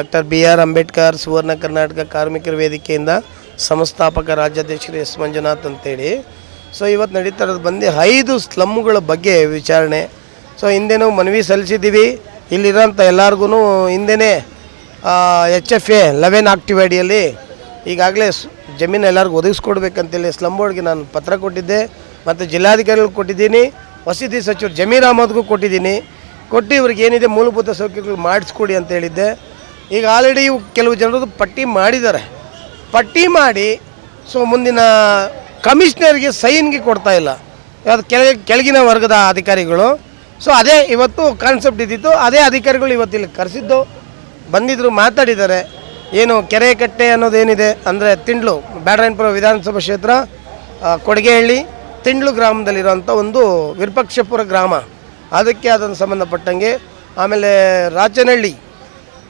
Doctor B R Ambedkar Suvarna Karnataka ಕಾರ್ಮಿಕರ ವೇದಿಕೆಯಿಂದ ಸಂಸ್ಥಾಪಕ ರಾಜ್ಯಾಧ್ಯಕ್ಷರು ಎಸ್ ಮಂಜುನಾಥ್ ಅಂತೇಳಿ. ಸೊ, ಇವತ್ತು ನಡೀತಾ ಇರೋದು ಬಂದು ಐದು ಸ್ಲಮ್ಗಳ ಬಗ್ಗೆ ವಿಚಾರಣೆ. ಸೊ, ಹಿಂದೆನೂ ಮನವಿ ಸಲ್ಲಿಸಿದ್ದೀವಿ. ಇಲ್ಲಿರೋಂಥ ಎಲ್ಲರಿಗೂ ಹಿಂದೆನೇ H F A eleven active ಅಡಿಯಲ್ಲಿ ಈಗಾಗಲೇ ಜಮೀನು ಎಲ್ಲರಿಗೂ ಒದಗಿಸ್ಕೊಡ್ಬೇಕಂತೇಳಿ ಸ್ಲಮ್ ಬೋರ್ಡ್ಗೆ ನಾನು ಪತ್ರ ಕೊಟ್ಟಿದ್ದೆ. ಮತ್ತು ಜಿಲ್ಲಾಧಿಕಾರಿಗಳು ಕೊಟ್ಟಿದ್ದೀನಿ. ವಸತಿ ಸಚಿವರು ಜಮೀರ್ ಅಹಮದ್ಗೂ ಕೊಟ್ಟಿದ್ದೀನಿ. ಕೊಟ್ಟು ಇವ್ರಿಗೆ ಏನಿದೆ ಮೂಲಭೂತ ಸೌಕರ್ಯಗಳು ಮಾಡಿಸ್ಕೊಡಿ ಅಂತ ಹೇಳಿದ್ದೆ. ಈಗ ಆಲ್ರೆಡಿ ಕೆಲವು ಜನರದು ಪಟ್ಟಿ ಮಾಡಿದ್ದಾರೆ. ಪಟ್ಟಿ ಮಾಡಿ ಸೊ ಮುಂದಿನ ಕಮಿಷನರ್ಗೆ ಸೈನ್ಗೆ ಕೊಡ್ತಾ ಇಲ್ಲ. ಅದು ಕೆಳಗೆ ಕೆಳಗಿನ ವರ್ಗದ ಅಧಿಕಾರಿಗಳು. ಸೊ ಅದೇ ಇವತ್ತು ಕಾನ್ಸೆಪ್ಟ್ ಇದ್ದಿತ್ತು, ಅದೇ ಅಧಿಕಾರಿಗಳು ಇವತ್ತು ಇಲ್ಲಿ ಕರೆಸಿದ್ದು. ಬಂದಿದ್ದರು ಮಾತಾಡಿದ್ದಾರೆ. ಏನು ಕೆರೆ ಕಟ್ಟೆ ಅನ್ನೋದೇನಿದೆ ಅಂದರೆ ತಿಂಡ್ಲು, ಬ್ಯಾಡ್ರಾಯನ್ಪುರ ವಿಧಾನಸಭಾ ಕ್ಷೇತ್ರ ಕೊಡಗೇಹಳ್ಳಿ, ತಿಂಡ್ಲು ಗ್ರಾಮದಲ್ಲಿರೋಂಥ ಒಂದು ವಿರಪಕ್ಷಪುರ ಗ್ರಾಮ. ಅದಕ್ಕೆ ಅದನ್ನು ಸಂಬಂಧಪಟ್ಟಂಗೆ ಆಮೇಲೆ ರಾಚನಹಳ್ಳಿ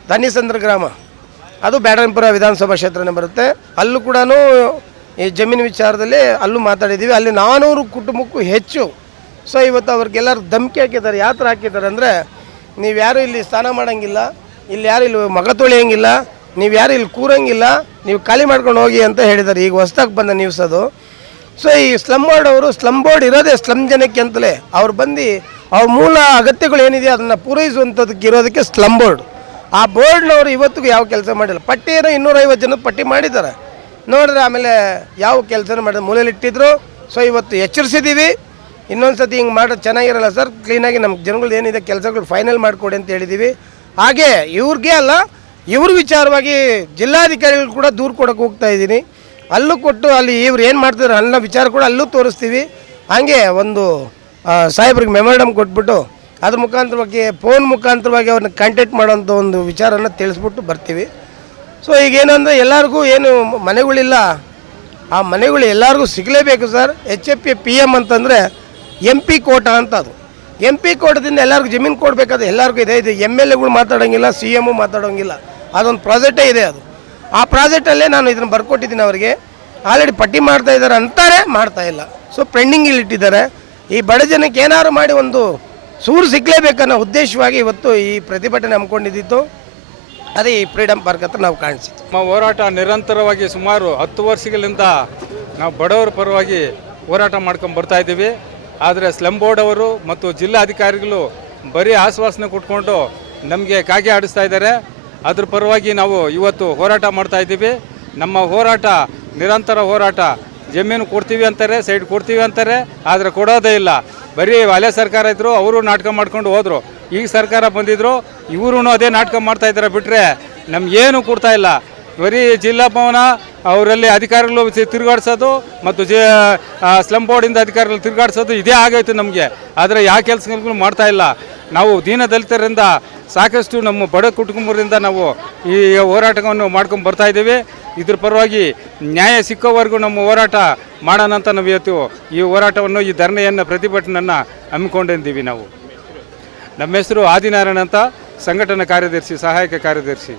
ತನ್ನಿಸಂದ್ರ ಗ್ರಾಮ. ಅದು ಬ್ಯಾಡನ್ಪುರ ವಿಧಾನಸಭಾ ಕ್ಷೇತ್ರನೇ ಬರುತ್ತೆ. ಅಲ್ಲೂ ಕೂಡ ಈ ಜಮೀನು ವಿಚಾರದಲ್ಲಿ ಅಲ್ಲೂ ಮಾತಾಡಿದ್ದೀವಿ. ಅಲ್ಲಿ ನಾನೂರು ಕುಟುಂಬಕ್ಕೂ ಹೆಚ್ಚು. ಸೊ ಇವತ್ತು ಅವ್ರಿಗೆಲ್ಲರೂ ಧಮಕಿ ಹಾಕಿದ್ದಾರೆ ಯಾವ ಥರ ಹಾಕಿದ್ದಾರೆ ಅಂದರೆ, ನೀವು ಯಾರು ಇಲ್ಲಿ ಸ್ನಾನ ಮಾಡೋಂಗಿಲ್ಲ, ಇಲ್ಲಿ ಯಾರು ಇಲ್ಲಿ ಮಗ ತೊಳೆಯೋಂಗಿಲ್ಲ, ನೀವು ಯಾರು ಇಲ್ಲಿ ಕೂರಂಗಿಲ್ಲ, ನೀವು ಖಾಲಿ ಮಾಡ್ಕೊಂಡು ಹೋಗಿ ಅಂತ ಹೇಳಿದ್ದಾರೆ. ಈಗ ಹೊಸ್ದಾಗಿ ಬಂದ ನ್ಯೂಸ್ ಅದು. ಸೊ ಈ ಸ್ಲಮ್ ಬೋರ್ಡ್ ಅವರು ಸ್ಲಮ್ ಬೋರ್ಡ್ ಇರೋದೇ ಸ್ಲಮ್ ಜನಕ್ಕೆ ಅಂತಲೇ ಅವ್ರು ಬಂದು ಅವ್ರ ಮೂಲ ಅಗತ್ಯಗಳು ಏನಿದೆ ಅದನ್ನು ಪೂರೈಸುವಂಥದ್ದಕ್ಕೆ ಇರೋದಕ್ಕೆ ಸ್ಲಮ್ ಬೋರ್ಡ್ ಆ ಬೋರ್ಡ್ನವರು ಇವತ್ತಿಗೂ ಯಾವ ಕೆಲಸ ಮಾಡಿಲ್ಲ. ಪಟ್ಟಿಯನ್ನು ಇನ್ನೂರೈವತ್ತು ಜನದ ಪಟ್ಟಿ ಮಾಡಿದ್ದಾರೆ. ನೋಡಿದ್ರೆ ಆಮೇಲೆ ಯಾವ ಕೆಲಸನೂ ಮಾಡಿದ್ರು ಮೂಲೆಯಲ್ಲಿ ಇಟ್ಟಿದ್ರು. ಸೊ ಇವತ್ತು ಎಚ್ಚರಿಸಿದ್ದೀವಿ. ಇನ್ನೊಂದು ಸತಿ ಹಿಂಗೆ ಮಾಡೋದು ಚೆನ್ನಾಗಿರಲ್ಲ ಸರ್. ಕ್ಲೀನಾಗಿ ನಮ್ಮ ಜನಗಳು ಏನಿದೆ ಕೆಲಸಗಳು ಫೈನಲ್ ಮಾಡಿಕೊಡಿ ಅಂತ ಹೇಳಿದ್ದೀವಿ. ಹಾಗೆ ಇವ್ರಿಗೆ ಅಲ್ಲ, ಇವ್ರ ವಿಚಾರವಾಗಿ ಜಿಲ್ಲಾಧಿಕಾರಿಗಳು ಕೂಡ ದೂರು ಕೊಡೋಕೆ ಹೋಗ್ತಾ ಇದ್ದೀನಿ. ಅಲ್ಲೂ ಕೊಟ್ಟು ಅಲ್ಲಿ ಇವ್ರು ಏನು ಮಾಡ್ತಿದ್ರು ಅನ್ನೋ ವಿಚಾರ ಕೂಡ ಅಲ್ಲೂ ತೋರಿಸ್ತೀವಿ. ಹಾಗೆ ಒಂದು ಸಾಹೇಬ್ರಿಗೆ ಮೆಮೊರಂಡಮ್ ಕೊಟ್ಬಿಟ್ಟು ಅದ್ರ ಮುಖಾಂತರವಾಗಿ ಫೋನ್ ಮುಖಾಂತರವಾಗಿ ಅವ್ರನ್ನ ಕಾಂಟ್ಯಾಕ್ಟ್ ಮಾಡೋಂಥ ಒಂದು ವಿಚಾರನ ತಿಳಿಸ್ಬಿಟ್ಟು ಬರ್ತೀವಿ. ಸೊ ಈಗ ಏನಂದರೆ ಎಲ್ಲರಿಗೂ ಏನು ಮನೆಗಳಿಲ್ಲ. ಆ ಮನೆಗಳು ಎಲ್ಲರಿಗೂ ಸಿಗಲೇಬೇಕು sir. H F A P M ಅಂತಂದರೆ ಎಂ ಪಿ ಕೋಟ ಅಂತ ಅದು. ಎಂ ಪಿ ಕೋಟದಿಂದ ಎಲ್ಲರಿಗೂ ಜಮೀನು ಕೊಡಬೇಕಾದ್ರೆ ಎಲ್ಲರಿಗೂ ಇದೆ. ಇದು ಎಂ ಎಲ್ ಎಗಳು ಮಾತಾಡೋಂಗಿಲ್ಲ ಸಿ ಎಮ್ಮು ಮಾತಾಡೋಂಗಿಲ್ಲ. ಅದೊಂದು ಪ್ರಾಜೆಕ್ಟೇ ಇದೆ ಅದು. ಆ ಪ್ರಾಜೆಕ್ಟಲ್ಲೇ ನಾನು ಇದನ್ನು ಬರ್ಕೊಟ್ಟಿದ್ದೀನಿ ಅವರಿಗೆ. ಆಲ್ರೆಡಿ ಪಟ್ಟಿ ಮಾಡ್ತಾ ಇದ್ದಾರೆ ಅಂತಾರೆ, ಮಾಡ್ತಾ ಇಲ್ಲ. ಸೊ ಪೆಂಡಿಂಗಲ್ಲಿ ಇಟ್ಟಿದ್ದಾರೆ ಈ ಬಡ ಜನಕ್ಕೆ ಏನಾದ್ರು ಮಾಡಿ ಒಂದು ಸೂರು ಸಿಗಲೇಬೇಕನ್ನೋ ಉದ್ದೇಶವಾಗಿ ಇವತ್ತು ಈ ಪ್ರತಿಭಟನೆ ಹಮ್ಮಿಕೊಂಡಿದ್ದಿತ್ತು. ಅದೇ ಈ ಫ್ರೀಡಮ್ ಪಾರ್ಕ್ ಹತ್ರ ನಾವು ಕಾಣಿಸಿತ್ತು ನಮ್ಮ ಹೋರಾಟ ನಿರಂತರವಾಗಿ ಸುಮಾರು ಹತ್ತು ವರ್ಷಗಳಿಂದ ನಾವು ಬಡವರ ಪರವಾಗಿ ಹೋರಾಟ ಮಾಡ್ಕೊಂಡು ಬರ್ತಾ ಇದ್ದೀವಿ. ಆದರೆ ಸ್ಲಮ್ ಬೋರ್ಡ್ ಅವರು ಮತ್ತು ಜಿಲ್ಲಾಧಿಕಾರಿಗಳು ಬರೀ ಆಶ್ವಾಸನೆ ಕೊಟ್ಕೊಂಡು ನಮಗೆ ಕಾಗೆ ಆಡಿಸ್ತಾ ಇದ್ದಾರೆ. ಅದ್ರ ಪರವಾಗಿ ನಾವು ಇವತ್ತು ಹೋರಾಟ ಮಾಡ್ತಾ ಇದ್ದೀವಿ. ನಮ್ಮ ಹೋರಾಟ, ನಿರಂತರ ಹೋರಾಟ, ಜಮೀನು ಕೊಡ್ತೀವಿ ಅಂತಾರೆ, ಸೈಡ್ ಕೊಡ್ತೀವಿ ಅಂತಾರೆ, ಆದರೆ ಕೊಡೋದೇ ಇಲ್ಲ. ಬರೀ ಹಳೆ ಸರ್ಕಾರ ಇದ್ರು, ಅವರು ನಾಟಕ ಮಾಡ್ಕೊಂಡು ಹೋದರು. ಈಗ ಸರ್ಕಾರ ಬಂದಿದ್ರು ಇವರು ಅದೇ ನಾಟಕ ಮಾಡ್ತಾ ಇದ್ದಾರೆ ಬಿಟ್ಟರೆ ನಮ್ಗೇನು ಕೊಡ್ತಾ ಇಲ್ಲ. ಬರೀ ಜಿಲ್ಲಾ ಭವನ, ಅವರಲ್ಲಿ ಅಧಿಕಾರಿಗಳು ತಿರುಗಾಡ್ಸೋದು ಮತ್ತು ಜೆ ಸ್ಲಂ ಬೋರ್ಡಿಂದ ಅಧಿಕಾರಿಗಳು ತಿರುಗಾಡ್ಸೋದು ಇದೇ ಆಗೈತೆ ನಮಗೆ. ಆದರೆ ಯಾವ ಕೆಲಸಗಳು ಮಾಡ್ತಾ ಇಲ್ಲ. ನಾವು ದೀನದಲಿತರಿಂದ ಸಾಕಷ್ಟು ನಮ್ಮ ಬಡ ಕುಟುಂಬದಿಂದ ನಾವು ಈ ಹೋರಾಟವನ್ನು ಮಾಡ್ಕೊಂಡು ಬರ್ತಾ ಇದ್ದೀವಿ. ಇದ್ರ ಪರವಾಗಿ ನ್ಯಾಯ ಸಿಕ್ಕೋವರೆಗೂ ನಮ್ಮ ಹೋರಾಟ ಮಾಡೋಣ ಅಂತ ನಾವು ಇವತ್ತು ಈ ಹೋರಾಟವನ್ನು, ಈ ಧರಣಿಯನ್ನು ಪ್ರತಿಭಟನೆಯನ್ನು ಹಮ್ಮಿಕೊಂಡಿದ್ದೀವಿ ನಾವು. ನಮ್ಮ ಹೆಸರು ಆದಿನಾರಾಯಣ ಅಂತ, ಸಂಘಟನಾ ಕಾರ್ಯದರ್ಶಿ, ಸಹಾಯಕ ಕಾರ್ಯದರ್ಶಿ.